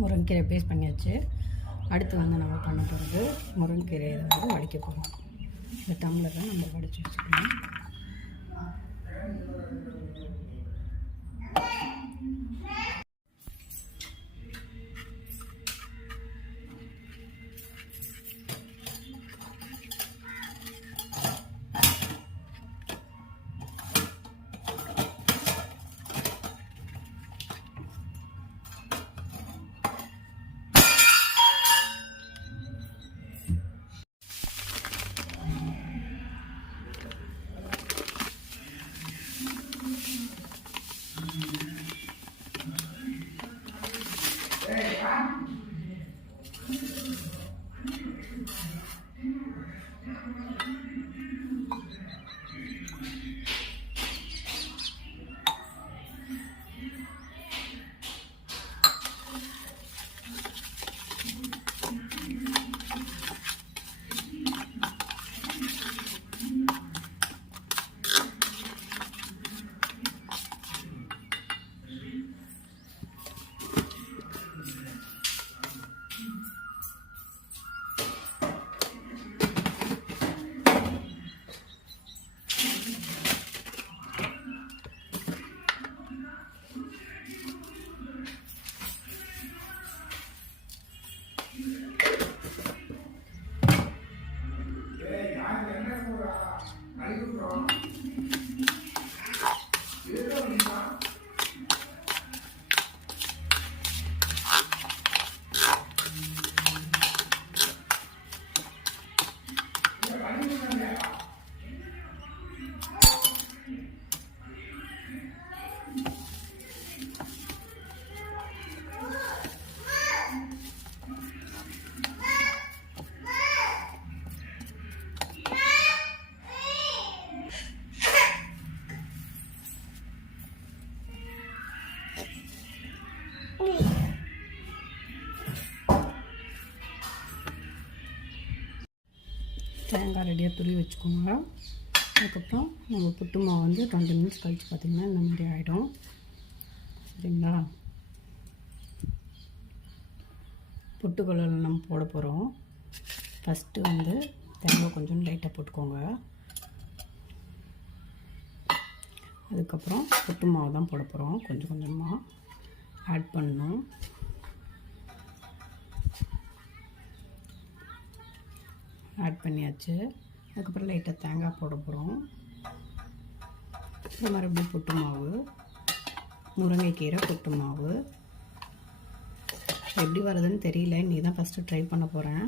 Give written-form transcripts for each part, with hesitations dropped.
முருங்கைக்கீரை பேஸ்ட் பண்ணியாச்சு. அடுத்து வந்து நம்ம பண்ண போகிறது முருங்கைக்கீரையை வந்து வடிக்க போகிறோம். இந்த டம்ளரில் நம்ம வடித்து வச்சுக்கணும். தேங்காய் ரெடியாக துருவி வச்சுக்கோங்க. அதுக்கப்புறம் நம்ம புட்டு மாவு வந்து 20 மினிட்ஸ் கழித்து பார்த்திங்கன்னா இந்த மாதிரி ஆகிடும். சரிங்களா? புட்டுக்குள்ள நம்ம போட போகிறோம். ஃபஸ்ட்டு வந்து தேங்காய் கொஞ்சம் லைட்டாக போட்டுக்கோங்க. அதுக்கப்புறம் புட்டு மாவு தான் போட போகிறோம். கொஞ்சம் கொஞ்சமாக ஆட் பண்ணணும். ஆட் பண்ணியாச்சு. அதுக்கப்புறம் லைட்டாக தேங்காய் போட போகிறோம். அப்புறம் மறுபடியும் புட்டு மாவு, முருங்கைக்கீரை புட்டு மாவு. எப்படி வருதுன்னு தெரியல, இன்றைக்கி தான் ஃபஸ்ட்டு ட்ரை பண்ண போகிறேன்.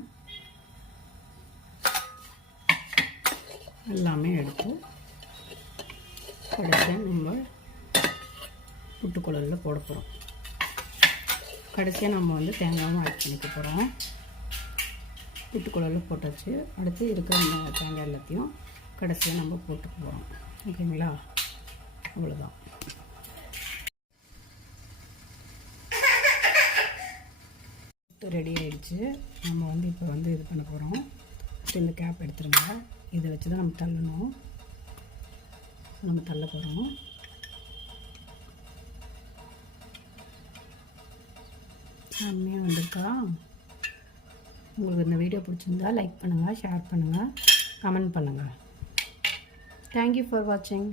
எல்லாமே எடுத்து கடைசியாக நம்ம புட்டுக்குழலில் போட போகிறோம். கடைசியாக நம்ம வந்து தேங்காயும் ஆட் பண்ணிக்க போகிறோம். புட்டுக்குழலில் போட்டாச்சு. அடுத்து இருக்கிற இந்த தேங்காய் எல்லாத்தையும் கடைசியாக நம்ம போட்டுக்க போகிறோம். ஓகேங்களா? அவ்வளோதான். ரெடி ஆகிடுச்சு. நம்ம வந்து இப்போ வந்து இது பண்ண போகிறோம். இந்த கேப் எடுத்துருங்க. இதை வச்சு தான் நம்ம தள்ளணும். நம்ம தள்ள போகிறோம். செம்மையாக வந்திருக்கா? உங்களுக்கு இந்த வீடியோ பிடிச்சிருந்தா லைக் பண்ணுங்கள், ஷேர் பண்ணுங்கள், கமெண்ட் பண்ணுங்கள். தேங்க்யூ ஃபார் வாட்சிங்.